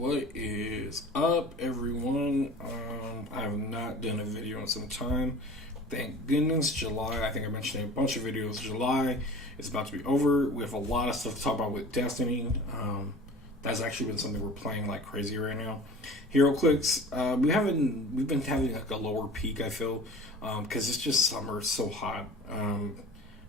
What is up, everyone? I have not done a video in some time. Thank goodness. July, I think I mentioned a bunch of videos. July is about to be over. We have a lot of stuff to talk about with Destiny. That's actually been something we're playing like crazy right now. Heroclix, we've been having like a lower peak, I feel, because it's just summer. It's so hot.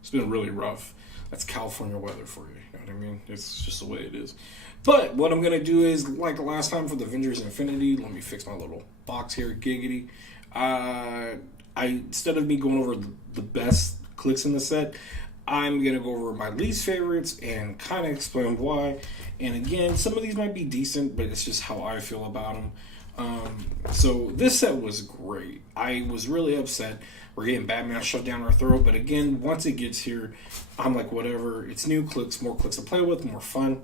It's been really rough. That's California weather for you. You know what I mean? It's just the way it is. But what I'm gonna do is, like last time for the Avengers Infinity, let me fix my little box here, giggity. Instead of me going over the best clicks in the set, I'm gonna go over my least favorites and kind of explain why. And again, some of these might be decent, but it's just how I feel about them. So this set was great. I was really upset. We're getting Batman shoved down our throat, but again, once it gets here, I'm like, whatever. It's new clicks, more clicks to play with, more fun.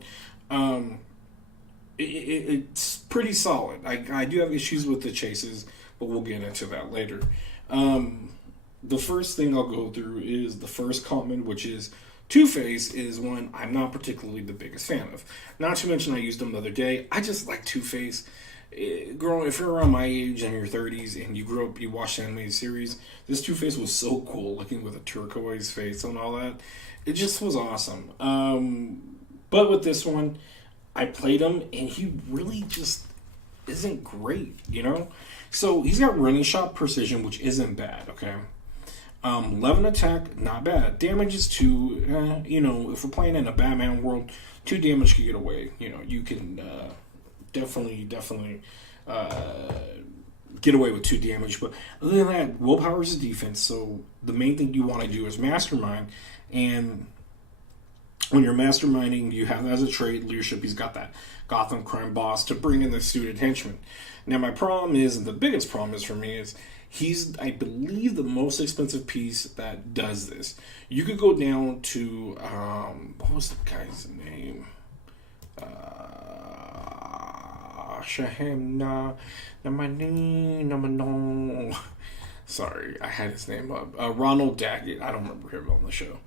It's pretty solid. I do have issues with the chases, but we'll get into that later. The first thing I'll go through is the first comment, which is Two-Face is one I'm not particularly the biggest fan of. Not to mention I used him the other day. I just like Two-Face. If you're around my age in your 30s and you grew up, you watched the animated series, this Two-Face was so cool, looking with a turquoise face and all that. It just was awesome. But with this one, I played him and he really just isn't great, you know? So he's got running shot precision, which isn't bad, okay? 11 attack, not bad. Damage is 2. If we're playing in a Batman world, 2 damage can get away. You know, you can definitely get away with 2 damage. But other than that, willpower is a defense. So the main thing you want to do is mastermind. And when you're masterminding, you have as a trait leadership. He's got that Gotham crime boss to bring in the suited henchman. Now my problem is, and the biggest problem is for me, is he's, I believe, the most expensive piece that does this. You could go down to what was the guy's name? Sorry, I had his name up. Ronald Daggett. I don't remember him on the show.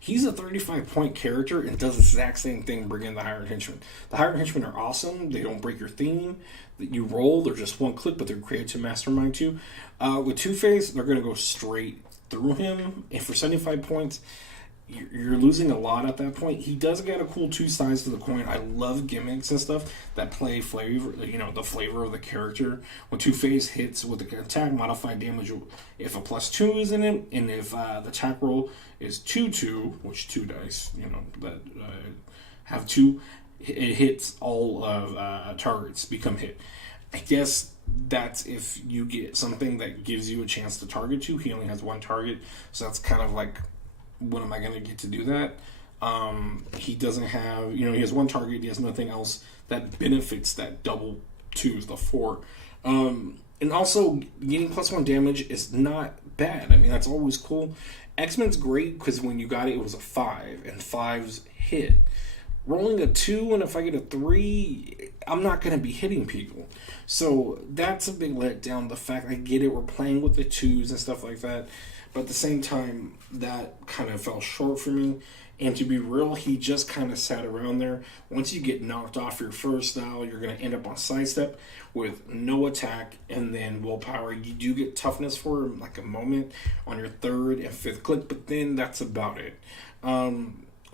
He's a 35-point character and does the exact same thing, bring in the hired henchmen. The hired henchmen are awesome. They don't break your theme. That you roll, they're just one click, but they're created to mastermind too. With Two-Face, they're going to go straight through him. And for 75 points, you're losing a lot at that point. He does get a cool 2 sides to the coin. I love gimmicks and stuff that play flavor, the flavor of the character. When Two-Face hits with the attack, modified damage, if a +2 is in it, and if the attack roll is 2-2, which 2 dice, that have 2, it hits all of targets become hit. I guess that's if you get something that gives you a chance to target 2. He only has 1 target, so that's kind of like, when am I going to get to do that? He doesn't have, he has 1 target, he has nothing else that benefits that double 2s, the 4. And also, getting +1 damage is not bad. I mean, that's always cool. X-Men's great because when you got it, it was a 5, and 5s hit. Rolling a 2, and if I get a 3, I'm not going to be hitting people. So that's a big letdown. The fact, I get it, we're playing with the 2s and stuff like that. But at the same time, that kind of fell short for me. And to be real, he just kind of sat around there. Once you get knocked off your first style, you're going to end up on sidestep with no attack and then willpower. You do get toughness for like a moment on your 3rd and 5th click, but then that's about it.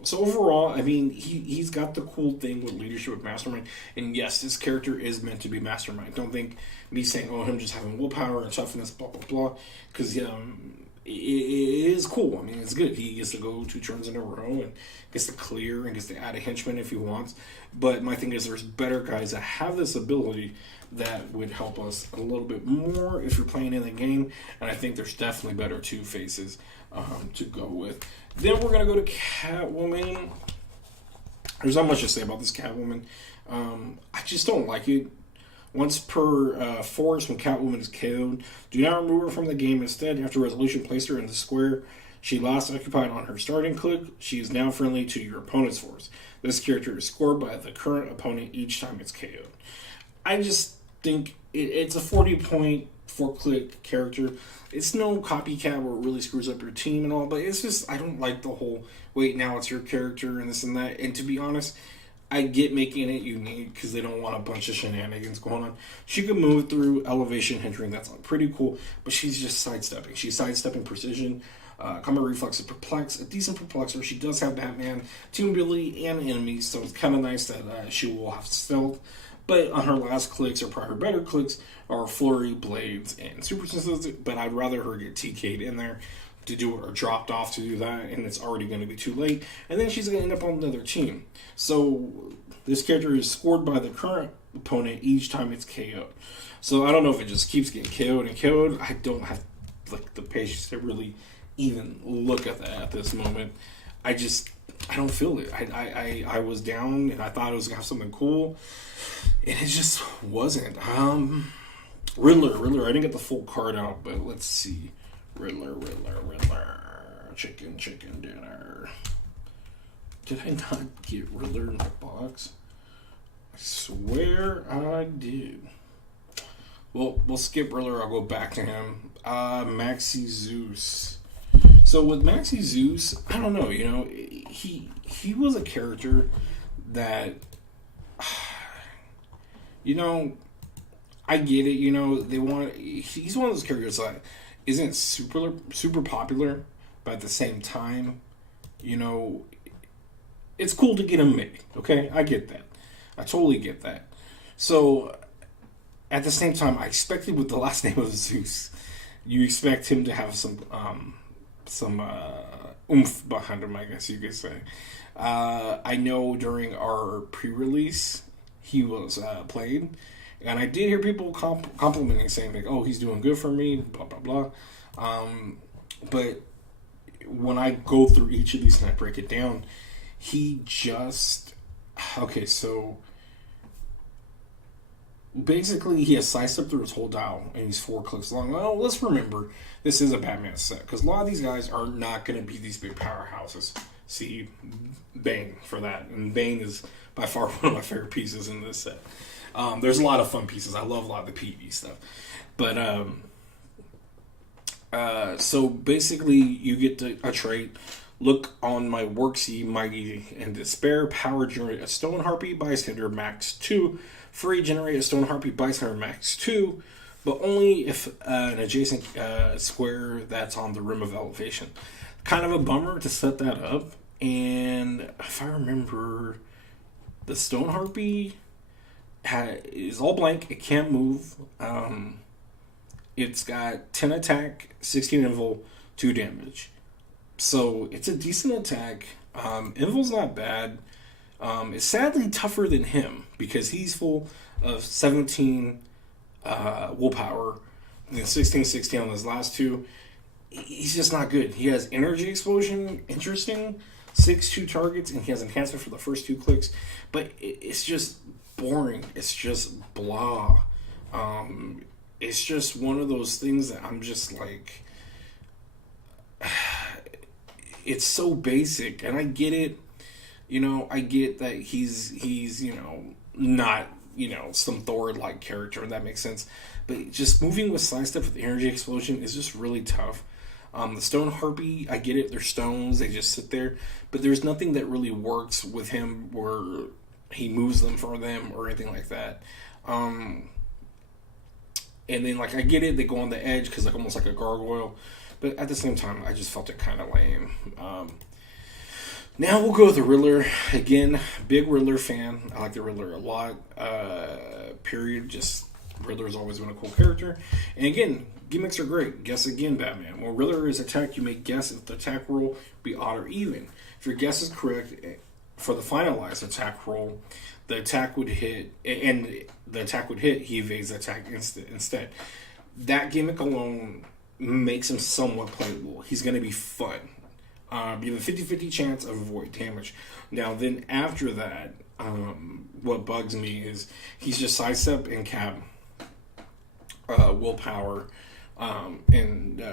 So overall, I mean, he's got the cool thing with leadership with mastermind. And yes, this character is meant to be mastermind. Don't think me saying, him just having willpower and toughness, blah, blah, blah. Because, it is cool. I mean, it's good. He gets to go 2 turns in a row and gets to clear and gets to add a henchman if he wants. But my thing is, there's better guys that have this ability that would help us a little bit more if you're playing in the game. And I think there's definitely better Two-Faces to go with. Then we're going to go to Catwoman. There's not much to say about this Catwoman. I just don't like it. Once per force, when Catwoman is KO'd, do not remove her from the game. Instead, after resolution, place her in the square she last occupied on her starting click. She is now friendly to your opponent's force. This character is scored by the current opponent each time it's KO'd. I just think it's a 40-point 4-click character. It's no copycat where it really screws up your team and all, but it's just, I don't like the whole, wait, now it's your character and this and that. And to be honest, I get making it unique because they don't want a bunch of shenanigans going on. She can move through elevation hindering. That's pretty cool. But she's just sidestepping. She's sidestepping precision. Combat reflex is perplex. A decent perplexer. She does have Batman, team ability, and enemies. So it's kind of nice that she will have stealth. But on her last clicks or probably her better clicks are flurry, blades, and super sensitive. But I'd rather her get TK'd in there to do it or dropped off to do that, and it's already going to be too late. And then she's going to end up on another team. So this character is scored by the current opponent each time it's KO'd. So I don't know if it just keeps getting KO'd and KO'd. I don't have like the patience to really even look at that at this moment. I don't feel it. I was down and I thought it was going to have something cool, and it just wasn't. Riddler. I didn't get the full card out, but let's see. Riddler. Chicken dinner. Did I not get Riddler in the box? I swear I did. Well, we'll skip Riddler. I'll go back to him. Maxi Zeus. So with Maxi Zeus, I don't know. You know, he was a character that, you know, I get it. You know, he's one of those characters that isn't super popular, but at the same time, you know, it's cool to get him made. Okay, I get that. I totally get that. So at the same time, I expected with the last name of Zeus, you expect him to have some oomph behind him, I guess you could say. I know during our pre-release he was played. And I did hear people complimenting, saying like, "Oh, he's doing good for me," blah blah blah. But when I go through each of these and I break it down, he just So basically, he has sidestep through his whole dial, and he's 4 clicks long. Well, let's remember this is a Batman set because a lot of these guys are not going to be these big powerhouses. See, Bane for that, and Bane is by far one of my favorite pieces in this set. There's a lot of fun pieces. I love a lot of the PV stuff. But, so basically you get a trait. Look on my worksheet, Mighty and Despair. Power generate a Stone Harpy bystander max 2. Free generate a Stone Harpy bystander max 2. But only if an adjacent square that's on the rim of elevation. Kind of a bummer to set that up. And if I remember, the Stone Harpy is all blank. It can't move. It's got 10 attack, 16 invul, 2 damage. So it's a decent attack. Invul's not bad. It's sadly tougher than him because he's full of 17 willpower and 16 on his last 2. He's just not good. He has energy explosion, interesting, 6 targets, and he has enhancement for the first 2 clicks. But it's just boring. It's just blah. It's just one of those things that I'm just like, it's so basic, and I get it. You know, I get that he's you know, not, you know, some Thor-like character. That makes sense. But just moving with sidestep with the energy explosion is just really tough. The Stone Harpy, I get it. They're stones. They just sit there. But there's nothing that really works with him where he moves them for them or anything like that. And then, like, I get it. They go on the edge because, like, almost like a gargoyle. But at the same time, I just felt it kind of lame. Now we'll go with the Riddler. Again, big Riddler fan. I like the Riddler a lot. Period. Just Riddler's always been a cool character. And again, gimmicks are great. Guess again, Batman. When Riddler is attacked, you may guess if the attack roll be odd or even. If your guess is correct for the finalized attack roll, the attack would hit, and the attack would hit, he evades the attack instead. That gimmick alone makes him somewhat playable. He's going to be fun. You have a 50-50 chance of avoid damage. Now, then after that, what bugs me is he's just sidestep and cap willpower, and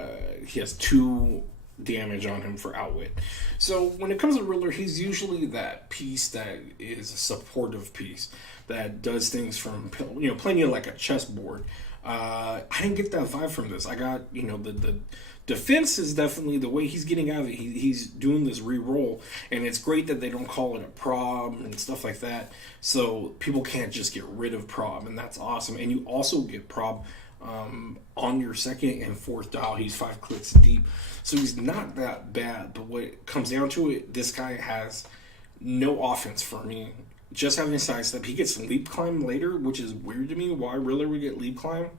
he has 2 damage on him for outwit. So when it comes to Riddler, he's usually that piece that is a supportive piece that does things from, playing it like a chessboard. I didn't get that vibe from this. I got, the defense is definitely the way he's getting out of it. He's doing this re-roll, and it's great that they don't call it a prob and stuff like that. So people can't just get rid of prob, and that's awesome. And you also get prob on your second and fourth dial. He's 5 clicks deep, so he's not that bad. But when it comes down to it, this guy has no offense for me. Just having a sidestep. He gets leap climb later, which is weird to me. Why Riddler would get leap climb?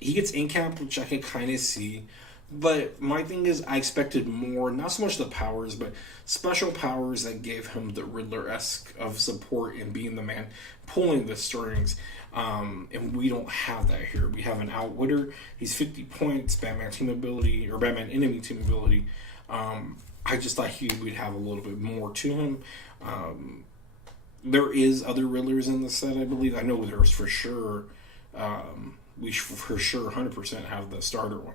He gets incap, which I can kind of see. But my thing is, I expected more. Not so much the powers, but special powers that gave him the Riddler-esque of support and being the man pulling the strings. And we don't have that here. We have an outwitter. He's 50 points, Batman team ability, or Batman enemy team ability. I just thought he would have a little bit more to him. There is other Riddlers in the set, I believe. I know there's for sure. We for sure 100% have the starter one.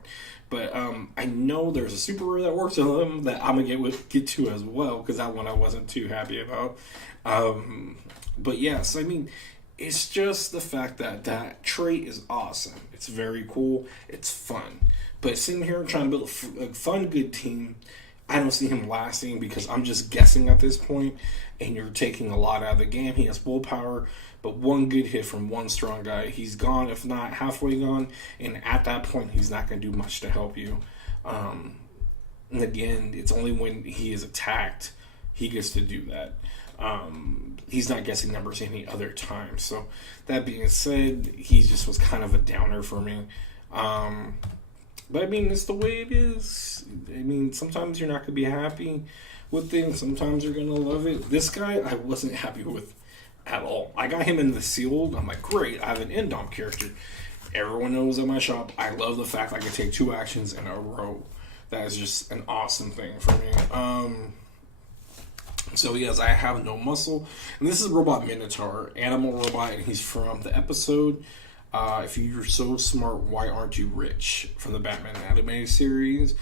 But I know there's a super rare that works on them that I'm going to get to as well, because that one I wasn't too happy about. But yes, I mean, it's just the fact that that trait is awesome. It's very cool. It's fun. But sitting here trying to build a fun, good team, I don't see him lasting, because I'm just guessing at this point, and you're taking a lot out of the game. He has willpower, but one good hit from one strong guy, he's gone, if not halfway gone, and at that point, he's not going to do much to help you. And again, it's only when he is attacked, he gets to do that. He's not guessing numbers any other time. So, that being said, he just was kind of a downer for me. But I mean, it's the way it is. I mean, sometimes you're not going to be happy with things. Sometimes you're going to love it. This guy, I wasn't happy with at all. I got him in the sealed. I'm like, great, I have an Indom character. Everyone knows at my shop, I love the fact I can take 2 actions in a row. That is just an awesome thing for me. So yes, I have no muscle. And this is Robot Minotaur, animal robot, and he's from the episode If You're So Smart, Why Aren't You Rich? From the Batman animated series.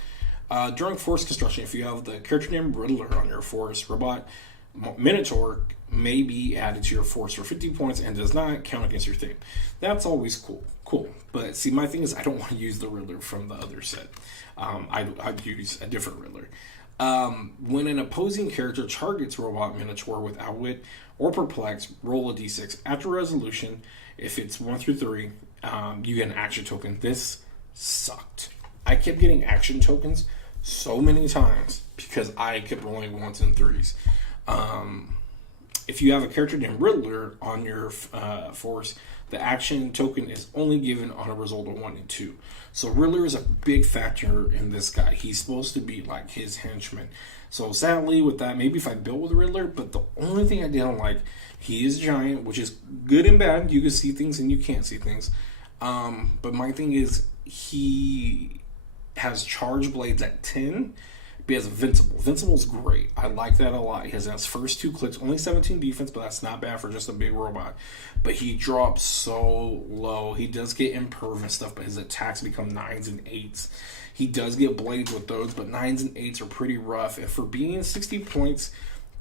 During force construction, if you have the character named Riddler on your force, Robot Minotaur may be added to your force for 50 points and does not count against your thing. That's always cool. But see, my thing is, I don't want to use the Riddler from the other set. I'd use a different Riddler. When an opposing character targets Robot Minotaur with Outwit or Perplex, roll a d6. After resolution, if it's 1 through 3, you get an action token. This sucked. I kept getting action tokens so many times because I kept rolling 1s and 3s. If you have a character named Riddler on your force, the action token is only given on a result of 1 and 2. So Riddler is a big factor in this guy. He's supposed to be like his henchman. So sadly with that, maybe if I built with Riddler, but the only thing I didn't like, he is giant, which is good and bad. You can see things and you can't see things. But my thing is, he has charge blades at 10. He has Invincible. Invincible's great. I like that a lot. He has his first 2 clicks, only 17 defense, but that's not bad for just a big robot. But he drops so low. He does get imperv and stuff, but his attacks become 9s and 8s. He does get blades with those, but 9s and 8s are pretty rough. And for being 60 points,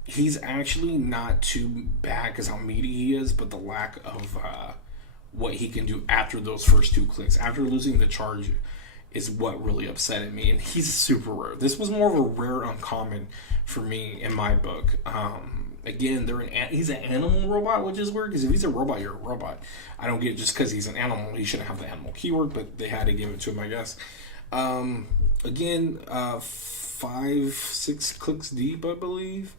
he's actually not too bad because how meaty he is, but the lack of what he can do after those first 2 clicks, after losing the charge, is what really upset me. And he's super rare. This was more of a rare uncommon for me in my book. Again, he's an animal robot, which is weird because if he's a robot, you're a robot. I don't get it just because he's an animal. He shouldn't have the animal keyword, but they had to give it to him, I guess. Again, 5-6 clicks deep, I believe.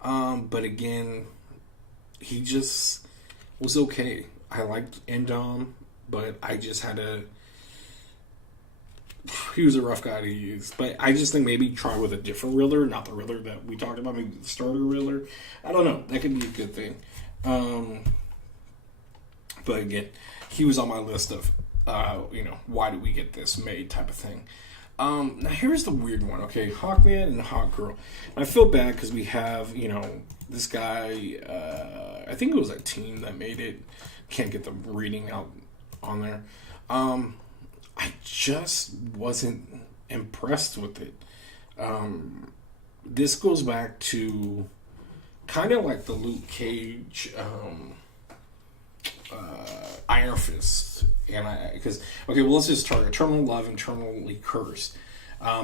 But again, he just was okay. I liked Indom, but I just had to... He was a rough guy to use. But I just think maybe try with a different Riddler, not the Riddler that we talked about, maybe the starter Riddler. I don't know. That could be a good thing. But again, he was on my list of, why do we get this made type of thing. Now here's the weird one, okay? Hawkman and Hawkgirl. I feel bad because we have, this guy, I think it was a team that made it. Can't get the reading out on there. I just wasn't impressed with it. This goes back to kind of like the Luke Cage Iron Fist. Because, okay, well, let's just start. Eternal Love, Eternally Cursed.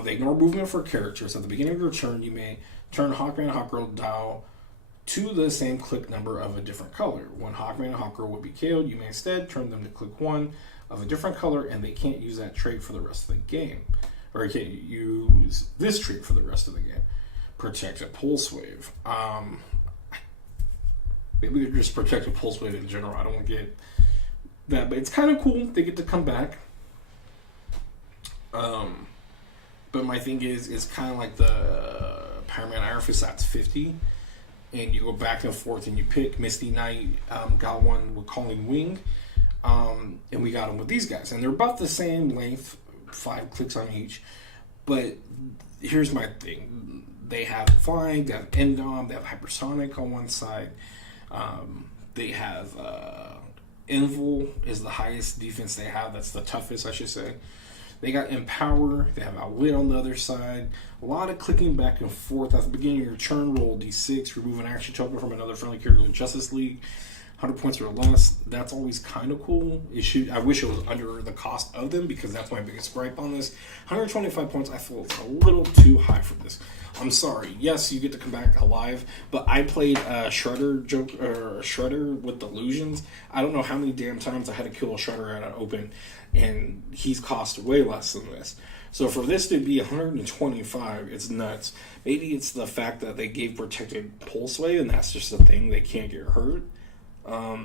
They ignore movement for characters. At the beginning of your turn, you may turn Hawkman and Hawkgirl dial to the same click number of a different color. When Hawkman and Hawkgirl would be KO'd, you may instead turn them to click 1 of a different color, and they can't use that trait for the rest of the game. Or you can't use this trait for the rest of the game. Protected Pulse Wave. Maybe they're just Protected Pulse Wave in general. I don't get that, but it's kind of cool. They get to come back. But my thing is kind of like the Power Man Iron Fist, that's 50. And you go back and forth and you pick. Misty Knight got one with Calling Wing. And we got them with these guys. And they're about the same length, 5 clicks on each. But here's my thing. They have Flying, they have Endom, they have Hypersonic on one side. They have Invul is the highest defense they have. That's the toughest, I should say. They got Empower. They have Outwit on the other side. A lot of clicking back and forth. At the beginning of your turn, roll D6. Remove an action token from another friendly character in Justice League. 100 points or less. That's always kind of cool. I wish it was under the cost of them, because that's my biggest gripe on this. 125 points, I feel it's a little too high for this. I'm sorry. Yes, you get to come back alive, but I played Shredder with Delusions. I don't know how many damn times I had to kill a Shredder at an open, and he's cost way less than this. So for this to be 125, it's nuts. Maybe it's the fact that they gave Protected Pulse Wave, and that's just the thing. They can't get hurt. I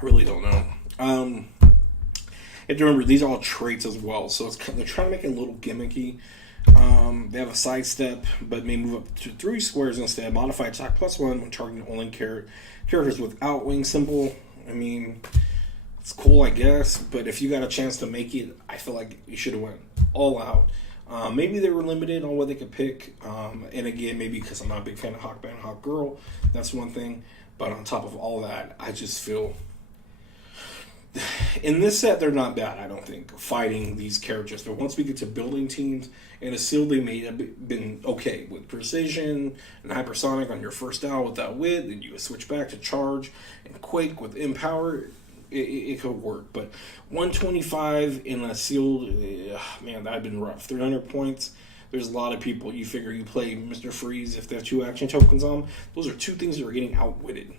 really don't know. And remember, these are all traits as well, so they're trying to make it a little gimmicky. They have a sidestep, but may move up to 3 squares instead. Modify attack +1 when targeting only characters without wing symbol. I mean, it's cool, I guess, but if you got a chance to make it, I feel like you should have went all out. Maybe they were limited on what they could pick. And again, maybe because I'm not a big fan of Hawkman and Hawkgirl, that's one thing. But on top of all that, I just feel in this set, they're not bad, I don't think, fighting these characters. But once we get to building teams, in a seal, they may have been okay with precision and hypersonic on your first down with that wit. Then you switch back to charge and quake with empower. It could work. But 125 in a sealed, man, that'd been rough. 300 points. There's a lot of people. You figure you play Mr. Freeze if they have 2 action tokens on. Those are 2 things that are getting outwitted.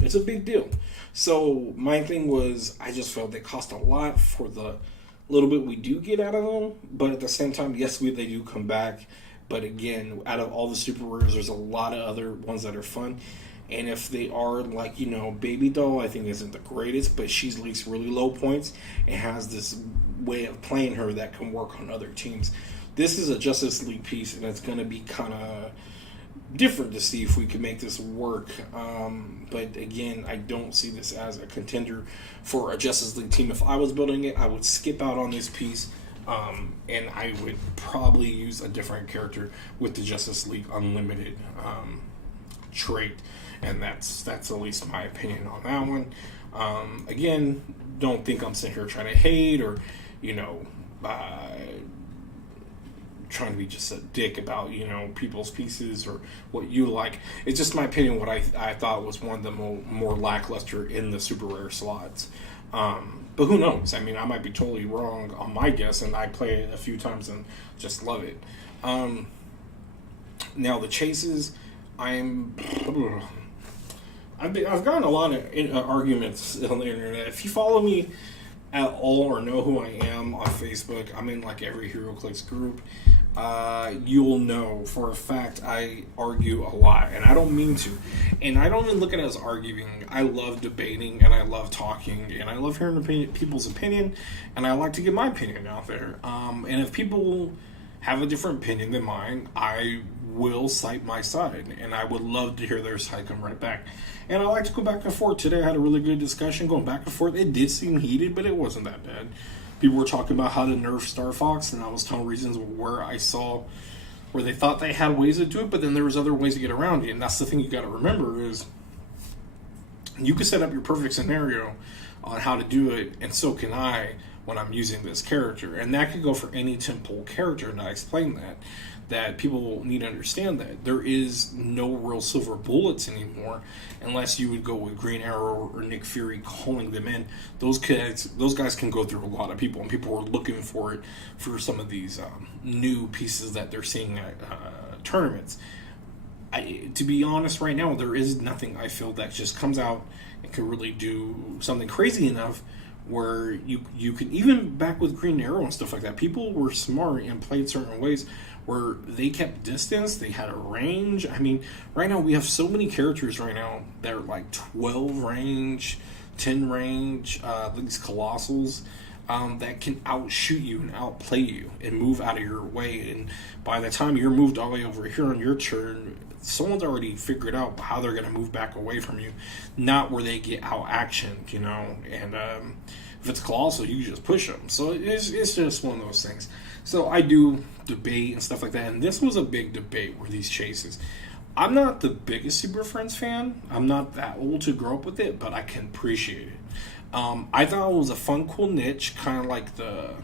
It's a big deal. So my thing was, I just felt they cost a lot for the little bit we do get out of them. But at the same time, yes, they do come back. But again, out of all the super rares, there's a lot of other ones that are fun. And if they are like, Baby Doll, I think isn't the greatest, but she's at least really low points and has this way of playing her that can work on other teams. This is a Justice League piece, and it's going to be kind of different to see if we can make this work. But again, I don't see this as a contender for a Justice League team. If I was building it, I would skip out on this piece, and I would probably use a different character with the Justice League Unlimited trait. And that's at least my opinion on that one. Again, don't think I'm sitting here trying to hate or, trying to be just a dick about, people's pieces or what you like. It's just my opinion, what I thought was one of the more lackluster in the super rare slots. But who knows? I mean, I might be totally wrong on my guess, and I play it a few times and just love it. Now, the chases, I've gotten a lot of arguments on the internet. If you follow me at all or know who I am on Facebook, I'm in like every Heroclix group. You'll know for a fact I argue a lot, and I don't mean to. And I don't even look at it as arguing. I love debating, and I love talking, and I love hearing people's opinion, and I like to get my opinion out there. And if people have a different opinion than mine, I will cite my side, and I would love to hear their side come right back. And I like to go back and forth. Today I had a really good discussion going back and forth. It did seem heated, but it wasn't that bad. People were talking about how to nerf Star Fox, and I was telling reasons where I saw where they thought they had ways to do it, but then there was other ways to get around it. And that's the thing you got to remember is you can set up your perfect scenario on how to do it, and so can I. when I'm using this character. And that could go for any temple character, and I explained that people need to understand that there is no real silver bullets anymore unless you would go with Green Arrow or Nick Fury calling them in. Those guys can go through a lot of people, and people are looking for it for some of these new pieces that they're seeing at tournaments. To be honest, right now there is nothing I feel that just comes out and can really do something crazy enough where you can, even back with Green Arrow and stuff like that, people were smart and played certain ways where they kept distance, they had a range. I mean, right now we have so many characters right now that are like 12 range, 10 range, these colossals that can outshoot you and outplay you and move out of your way. And by the time you're moved all the way over here on your turn, someone's already figured out how they're going to move back away from you, not where they get out actioned, you know. And if it's colossal, you just push them. So it's just one of those things. So I do debate and stuff like that, and this was a big debate where these chases. I'm not the biggest Super Friends fan. I'm not that old to grow up with it, but I can appreciate it. I thought it was a fun, cool niche, kind of like the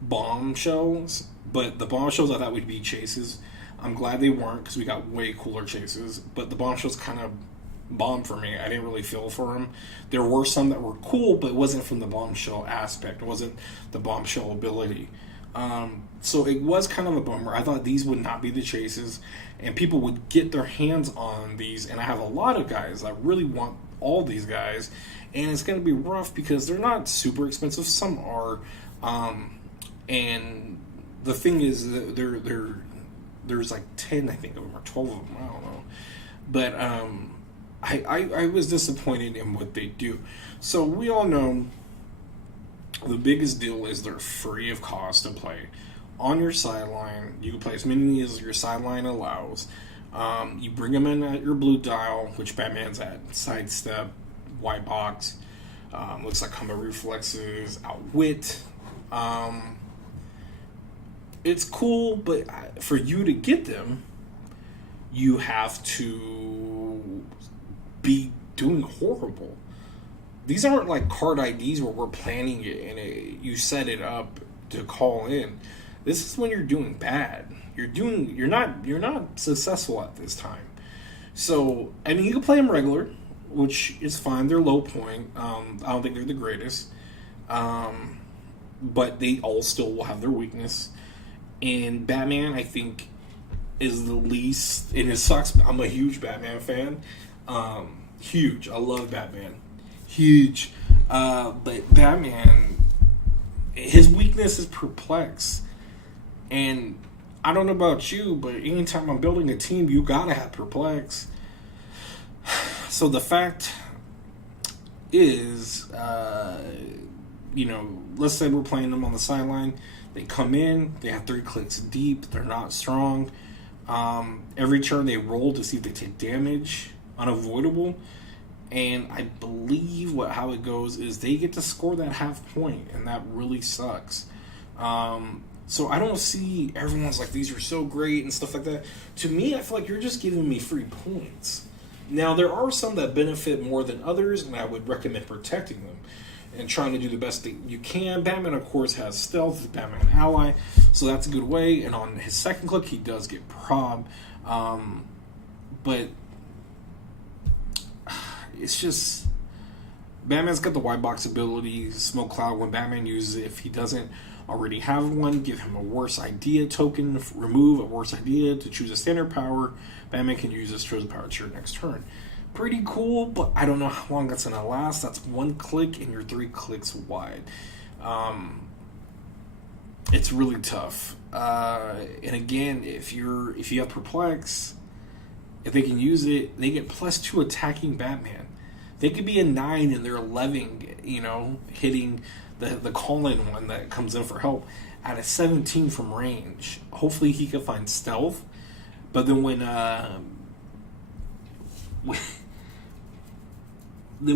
bomb shells, but the bomb shells I thought would be chases. I'm glad they weren't, because we got way cooler chases, but the bomb shells kind of bombed for me. I didn't really feel for them. There were some that were cool, but it wasn't from the bombshell aspect. It wasn't the bombshell ability. So it was kind of a bummer. I thought these would not be the chases, and people would get their hands on these, and I have a lot of guys that really want all these guys, and it's going to be rough because they're not super expensive. Some are, and the thing is that there's like 10, I think, of them, or 12 of them, I don't know. But I was disappointed in what they do. So we all know the biggest deal is they're free of cost to play. On your sideline, you can play as many as your sideline allows. You bring them in at your blue dial, which Batman's at sidestep, white box, looks like combat reflexes, outwit. It's cool, but for you to get them, you have to be doing horrible. These aren't like card IDs where we're planning it and you set it up to call in. This is when you're doing bad. You're not successful at this time. So I mean, you can play them regular, which is fine. They're low point. I don't think they're the greatest, but they all still will have their weakness. And Batman, I think, is the least. And it sucks. I'm a huge Batman fan. Huge. I love Batman. Huge. But Batman, his weakness is perplex. And I don't know about you, but anytime I'm building a team, you gotta have perplex. So the fact is, let's say we're playing them on the sideline. They come in, they have 3 clicks deep, they're not strong. Every turn they roll to see if they take damage, unavoidable. And I believe how it goes is they get to score that half point, and that really sucks. So I don't see everyone's like, these are so great and stuff like that. To me, I feel like you're just giving me free points. Now, there are some that benefit more than others, and I would recommend protecting them and trying to do the best that you can. Batman, of course, has stealth, the Batman ally, so that's a good way. And on his second click, he does get prob. But it's just, Batman's got the white box ability, Smoke Cloud, when Batman uses it. If he doesn't already have one, give him a worse idea token, remove a worse idea to choose a standard power. Batman can use this chosen power to your next turn. Pretty cool, but I don't know how long that's going to last. That's 1 click and you're 3 clicks wide. It's really tough. And again, if you have perplex, if they can use it, they get +2 attacking Batman. They could be a 9 and they're 11, hitting the call-in one that comes in for help at a 17 from range. Hopefully he can find stealth. But then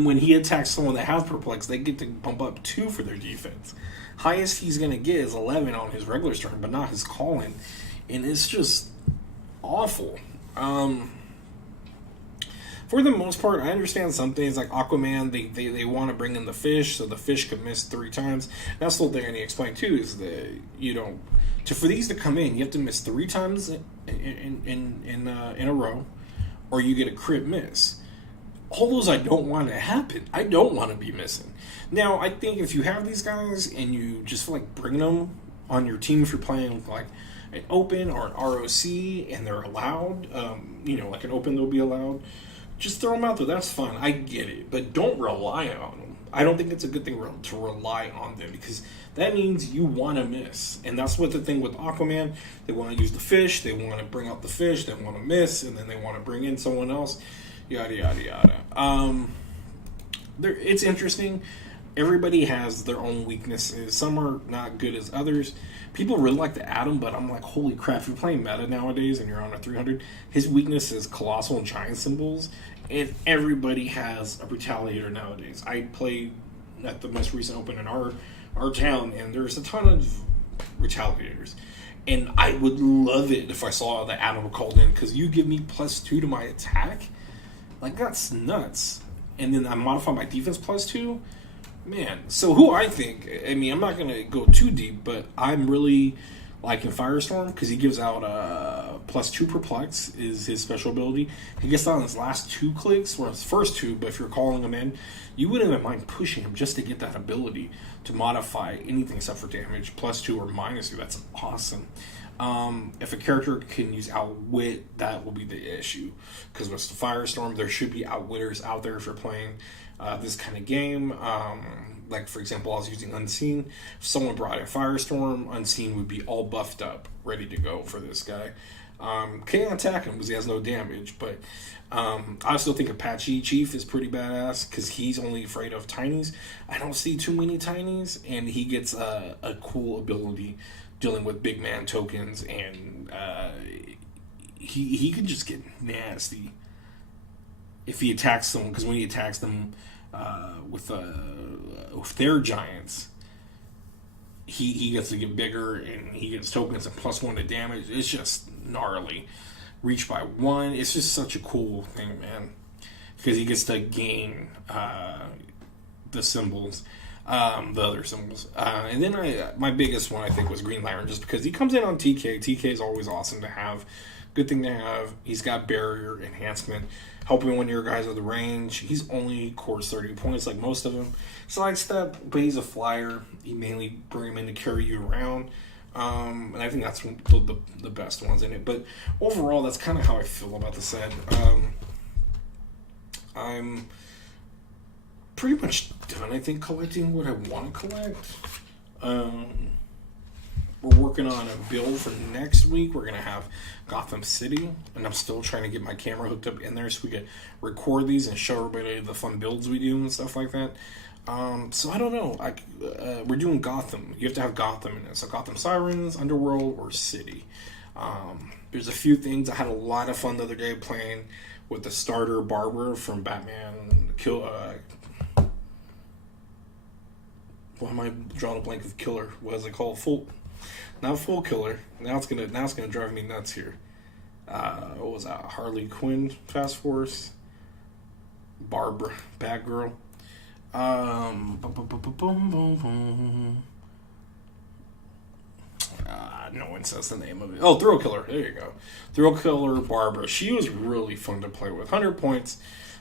when he attacks someone that has perplex, they get to bump up 2 for their defense. Highest he's going to get is 11 on his regular turn, but not his call-in. And it's just awful. for the most part, I understand some things like Aquaman. They want to bring in the fish, so the fish could miss 3 times. That's the whole thing I need to explain too. Is that for these to come in, you have to miss 3 times in a row, or you get a crit miss. All those I don't want to happen. I don't want to be missing. Now, I think if you have these guys and you just feel like bringing them on your team, if you're playing like an open or an ROC and they're allowed, like an open they'll be allowed, just throw them out there. That's fine. I get it. But don't rely on them. I don't think it's a good thing to rely on them, because that means you want to miss. And that's what the thing with Aquaman, they want to use the fish, they want to bring out the fish, they want to miss, and then they want to bring in someone else. Yada, yada, yada. It's interesting. Everybody has their own weaknesses. Some are not good as others. People really like to add them, but I'm like, holy crap, if you're playing meta nowadays and you're on a 300, his weakness is colossal and giant symbols, and everybody has a retaliator nowadays. I played at the most recent open in our town, and there's a ton of retaliators. And I would love it if I saw the Adam called in, because you give me +2 to my attack. Like, that's nuts. And then I modify my defense +2. Man, so who I think, I mean, I'm not going to go too deep, but I'm really liking Firestorm, because he gives out +2 perplex is his special ability. He gets that on his last 2 clicks, or his first 2, but if you're calling him in, you wouldn't even mind pushing him just to get that ability to modify anything except for damage, +2 or -2. That's awesome. If a character can use Outwit, that will be the issue, because with the Firestorm, there should be Outwitters out there if you're playing this kind of game. Like, for example, I was using Unseen. If someone brought in Firestorm, Unseen would be all buffed up, ready to go for this guy. Can't attack him because he has no damage, but I still think Apache Chief is pretty badass, because he's only afraid of tinies. I don't see too many tinies, and he gets a cool ability dealing with big man tokens, and he can just get nasty if he attacks someone, because when he attacks them with their giants, he gets to get bigger, and he gets tokens and +1 to damage. It's just gnarly. Reach by 1. It's just such a cool thing, man, because he gets to gain the symbols, the other symbols. And then my biggest one, I think, was Green Lantern, just because he comes in on TK. TK is always awesome to have. Good thing to have. He's got barrier enhancement, helping when your guys are the range. He's only cores 30 points like most of them. Sidestep, but he's a flyer. You mainly bring him in to carry you around. And I think that's the best ones in it. But overall, that's kind of how I feel about the set. I'm pretty much done, I think, collecting what I want to collect. We're working on a build for next week. We're going to have Gotham City, and I'm still trying to get my camera hooked up in there so we can record these and show everybody the fun builds we do and stuff like that. So I don't know. We're doing Gotham. You have to have Gotham in it. So Gotham Sirens, Underworld, or City. There's a few things. I had a lot of fun the other day playing with the starter Barbara from Batman. Why am I drawing a blank of Killer? What is it called? Not Full Killer. Now it's gonna drive me nuts here. What was that? Harley Quinn Task Force. Barbara, Batgirl. No one says the name of it. Oh, Thrill Killer. There you go. Thrill Killer Barbara. She was really fun to play with. 100 points,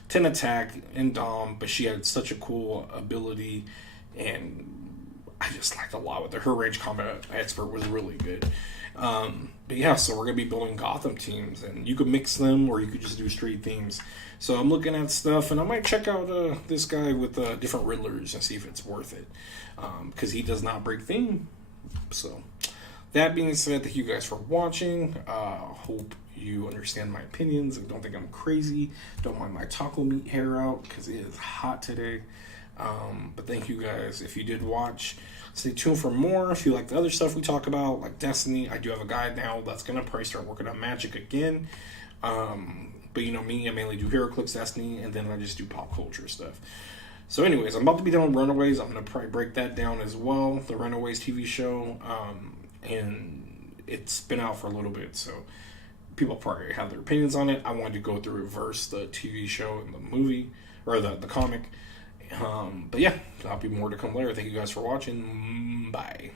10 attack, and Dom, but she had such a cool ability, and I just liked a lot with her. Her range combat expert was really good. But yeah, so we're going to be building Gotham teams, and you could mix them, or you could just do straight themes. So I'm looking at stuff, and I might check out this guy with different Riddlers and see if it's worth it, because he does not break theme. So that being said, thank you guys for watching. Hope you understand my opinions and don't think I'm crazy. Don't mind my taco meat hair out, because it is hot today. But thank you guys. If you did watch, stay tuned for more. If you like the other stuff we talk about, like Destiny, I do have a guide now that's going to probably start working on Magic again. But you know me, I mainly do Heroclix, Destiny, and then I just do pop culture stuff. So anyways, I'm about to be done with Runaways. I'm going to probably break that down as well, the Runaways TV show. And it's been out for a little bit, so People probably have their opinions on it. I wanted to go through reverse the TV show and the movie, or the comic. But yeah, there'll be more to come later. Thank you guys for watching. Bye.